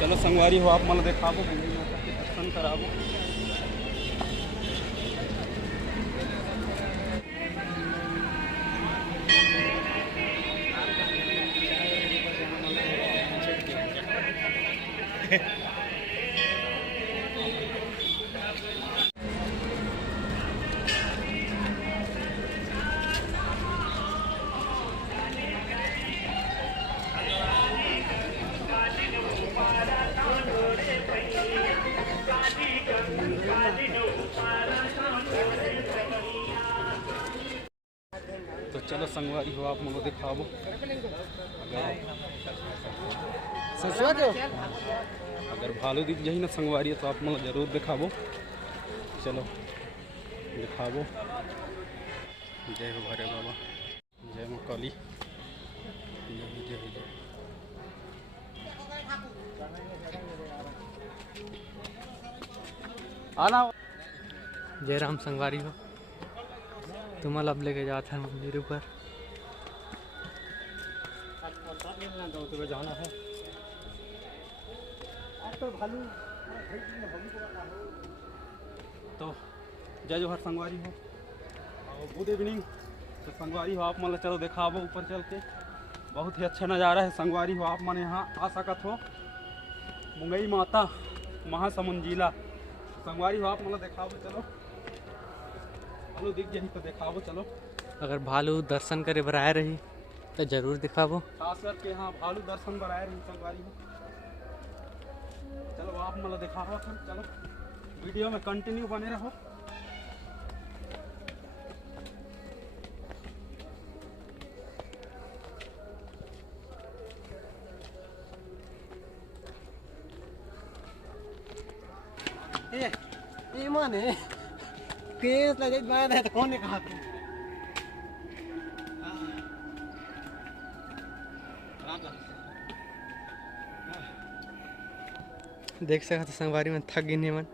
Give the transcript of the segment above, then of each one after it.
चलो संगवारी हो आप मला देखाबो गंगा माता के दर्शन कराबो। तो चलो संगवारी हो आप मला देखाबो। अगर भालू दिख जाही ना संगवारी तो आप मला जरूर दिखाबो। चलो दिखाबो। जय हो भरे बाबा, जय माँ काली, जय जय जय। आना जय राम संगवारी हो, तुम्हाला अब लेके जाता है मंदिर ऊपर। जाना है तो जय जोहर संगवारी हो, गुड इवनिंग। तो संगवारी हो आप मतलब चलो दिखाबो ऊपर चल के। बहुत ही अच्छा नज़ारा है संगवारी हो, आप मन यहाँ आ सकत हो। मुंगई माता महासमुंद जिला संगवारी हो आप मतलब दिखाबो। चलो भालू दिख जाही तो दिखाबो। चलो अगर भालू दर्शन करे बर आए रही तो जरूर दिखाबो। खास करके यहाँ भालू दर्शन पर आए रही संगवारी हो। चलो आप मतलब दिखाबो। चलो वीडियो में कंटिन्यू बने रहो। ये माने केस लगे मार है तो कौन ने कहा था? देख सकते हो संगवारी में थक गिने मन।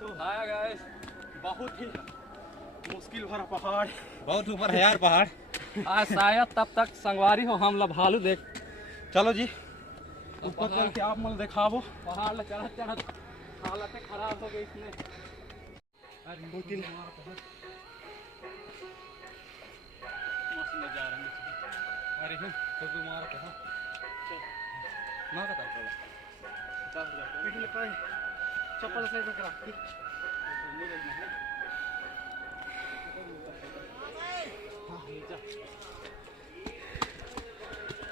तो हाय गाइस, बहुत ही मुश्किल भरा पहाड़, बहुत ऊपर है यार पहाड़। आज शायद तब तक संगवारी हो हम लोग भालू देख। चलो जी ऊपर चल के आप मतलब दिखाबो। पहाड़ चढ़त चढ़त हालत खराब हो गई इसमें। मस्त नजारा है। अरे हम तो तुम्हारा कहा ना कता चलो चप्पल साइड में करा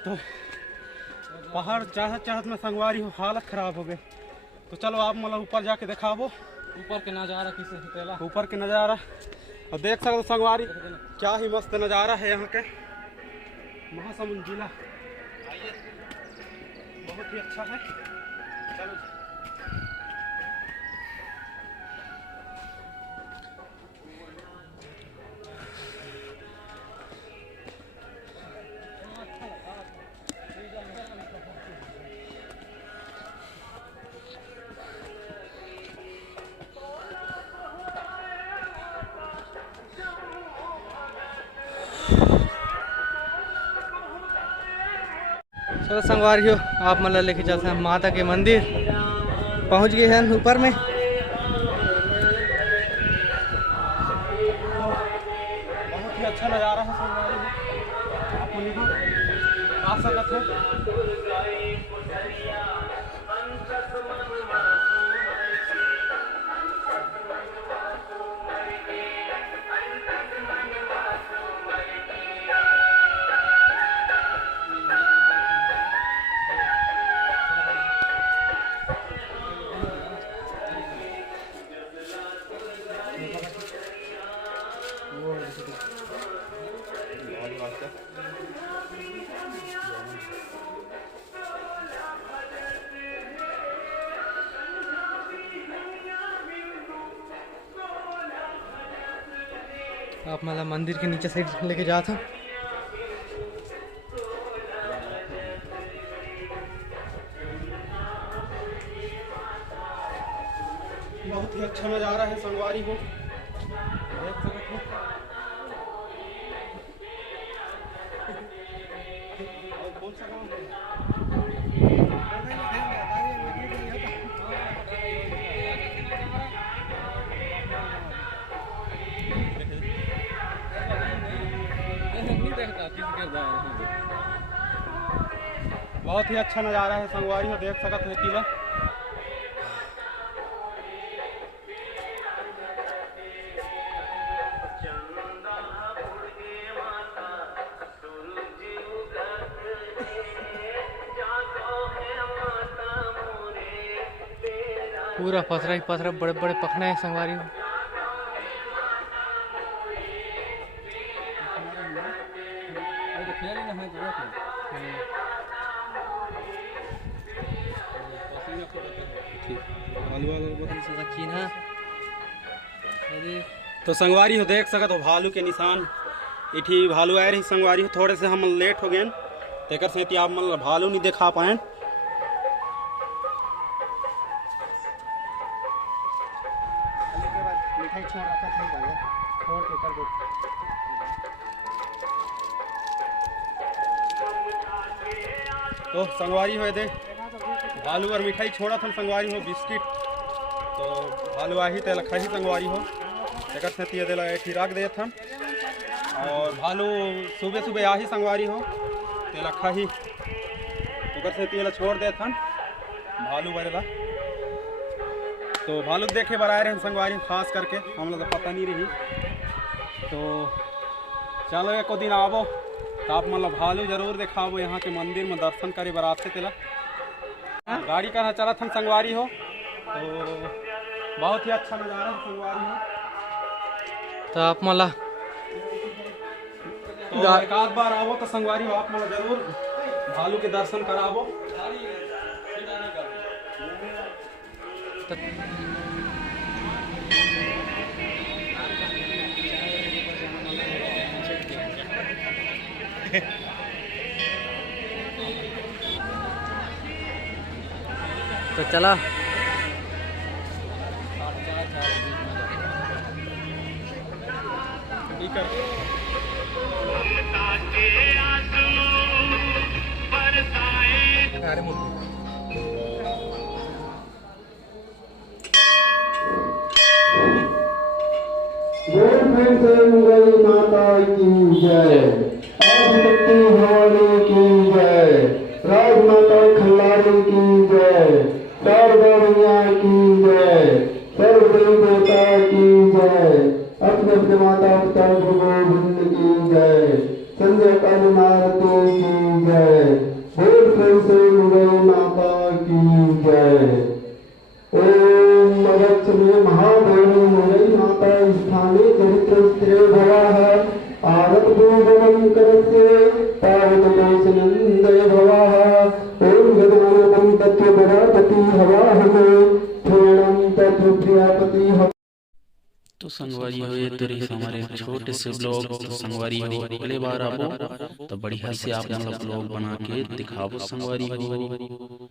तो पहाड़ चढ़त चढ़त में संगवारी हो हालत खराब हो गई। तो चलो आप मतलब ऊपर जाके दिखाबो ऊपर के नज़ारा किसे हितेला, ऊपर के नज़ारा। और देख सकते हो संगवारी क्या ही मस्त नज़ारा है यहाँ के। महासमुंद जिला बहुत ही अच्छा है। चलो चलो संगवारी हो आप मतलब लेके चलते हैं माता के मंदिर। पहुंच गए हैं ऊपर में। बहुत ही अच्छा नज़ारा है संगवारी में, आप मन आ सकते हो। आप मतलब मंदिर के नीचे साइड लेके जाता हूँ। बहुत ही अच्छा नज़ारा है संगवारी हो, देख सकते हो। और कौन सा गाँव है? बहुत ही अच्छा नज़ारा है संगवारी हो, देख सकत है टीला। पूरा पथरा ही पथरा, बड़े बड़े पखना है संगवारी हो। तो संगवारी हो देख सकत हो भालू के निशान, इठी भालू आए रही संगवारी हो। थोड़े से हम लेट हो गए तेकर से आप मतलब भालू नहीं दिखा पाए। तो संगवारी हो दे भालू और मिठाई छोड़ा था संगवारी हो बिस्किट, तो भालू आही ते लखा ही संगवारी हो तेकर से तिया देला एठी रख दे था। और भालू सुबह सुबह आही संगवारी हो ते लखा ही ओकर से तिया छोड़ दे था भालू बरेला। तो भालू देखे बर आए रहे संगवारी खास करके, हम लोग तो पता नहीं रही। तो चलो एक दिन आवो तो आप मतलब भालू जरूर दिखाबो, यहाँ के मंदिर में दर्शन करे बर आते तेला। गाड़ी का चला हम संगवारी हो, तो बहुत ही अच्छा नज़ारा है संगवारी हो। तो आप मला तो एक आध बार आवो तो संगवारी हो आप मतलब जरूर भालू के दर्शन कराबो। तो चला ठीक है। गई माता की जय, आदिशक्ति भवानी की जय, राजमाता खल्लारी की जय, शारदा मैया की जय, सर्वदेव देवता की जय, अपने अपने माता पिता गुरु गोविंद की जय, संजय काली आरती की जय, बोल प्रेम से गई माता की जय। ओम अगच्छमे महादेवी मुरई माता स्थाने चरित्र स्त्रे भवाः आगत भूगमन करस्य पावन दोषनंदय भवाः ओम गदमानम तत्व गणापति हवाहमे थोड़म तत्व प्रियापति। तो संगवारी हो ये तो रही हमारे छोटे से ब्लॉग। तो संगवारी हो अगले बार आवो तो बढ़िया से आप मतलब ब्लॉग बना के दिखाओ संगवारी हो।